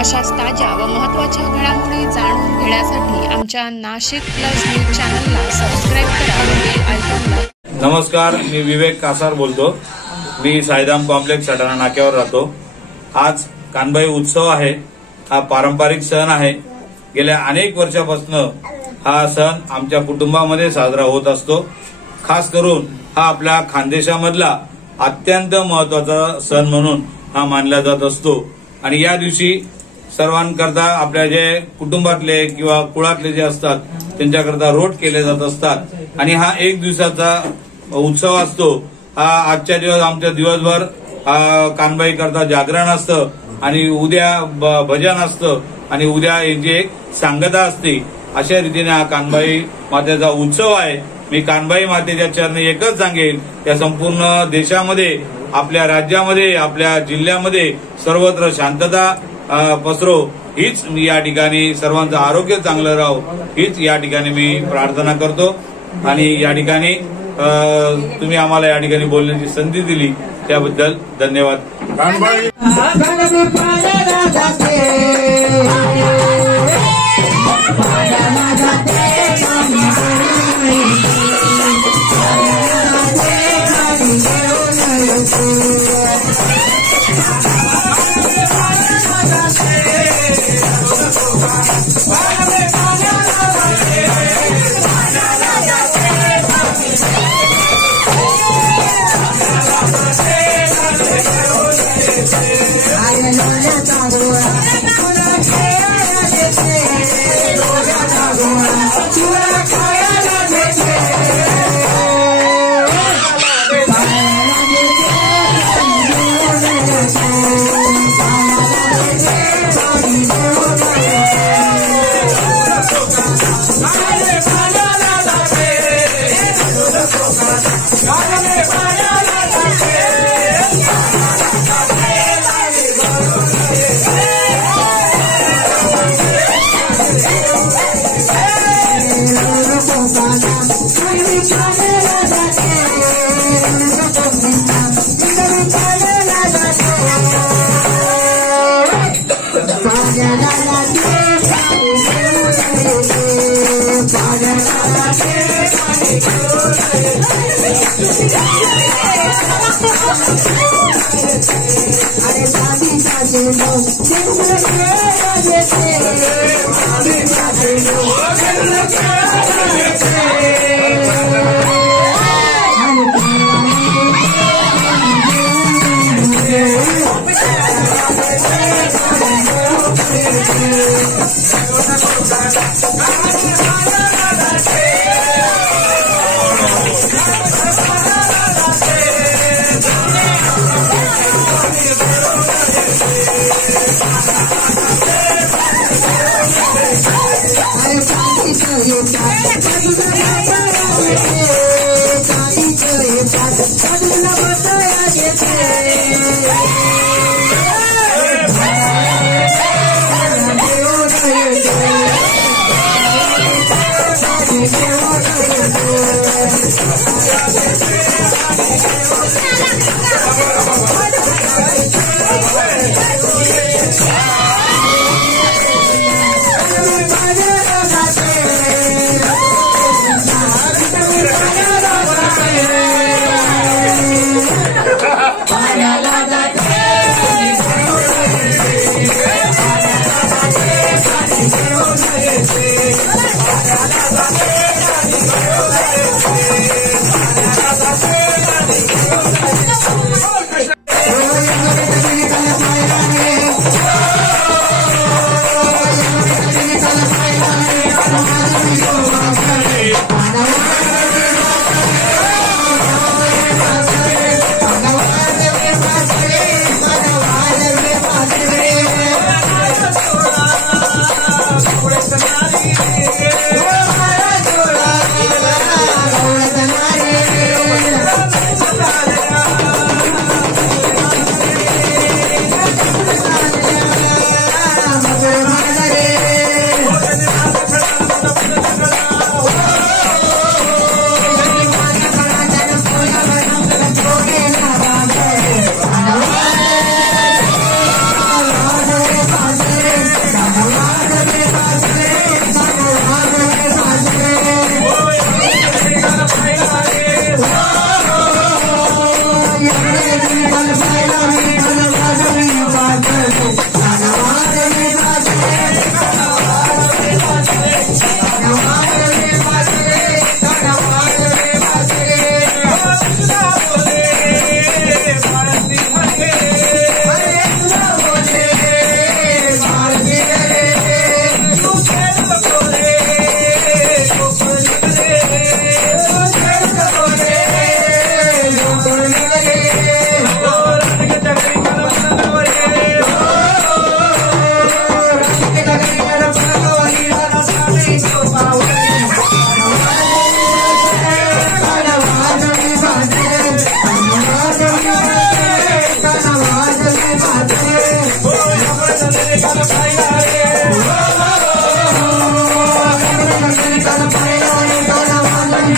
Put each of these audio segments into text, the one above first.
अशाच ताज्या व महत्त्वाच्या घडामोडी जाणून घेण्यासाठी आमच्या नाशिक प्लस न्यूज चॅनलला सबस्क्राइब करा व बेल आयकॉनला। नमस्कार, मी विवेक कासार बोलतो। मी साईधाम कॉम्प्लेक्स सटाणा नाक्यावर राहतो। आज कानबाई उत्सव आहे। हा पारंपरिक सण आहे। गेल्या अनेक वर्षापासून हा सण आमच्या कुटुंबामध्ये साजरा होत असतो। खास करून हा आपल्या खानदेशामधला अत्यंत महत्वाचा सण म्हणून हा मानला जात असतो आणि या दिवशी सर्वांकरता आपल्या जे कुटुंबातले किंवा कुळातले जे असतात त्यांच्याकरता रोट केले जात असतात आणि हा एक दिवसाचा उत्सव असतो। हा आजच्या दिवस आमच्या दिवसभर कानबाई करता जागरण असतं आणि उद्या भजन असतं आणि उद्या यांची एक सांगता असते। अशा रीतीने हा कानबाई मातेचा उत्सव आहे। मी कानबाई मातेच्या चरणी एकच सांगेन, या संपूर्ण देशामध्ये, आपल्या राज्यामध्ये, आपल्या जिल्ह्यामध्ये सर्वत्र शांतता पसरो, हीच मी या ठिकाणी सर्वांचं आरोग्य चांगलं राहो हीच या ठिकाणी मी प्रार्थना करतो। आणि या ठिकाणी तुम्ही आम्हाला या ठिकाणी बोलण्याची संधी दिली त्याबद्दल धन्यवाद।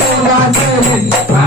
बोला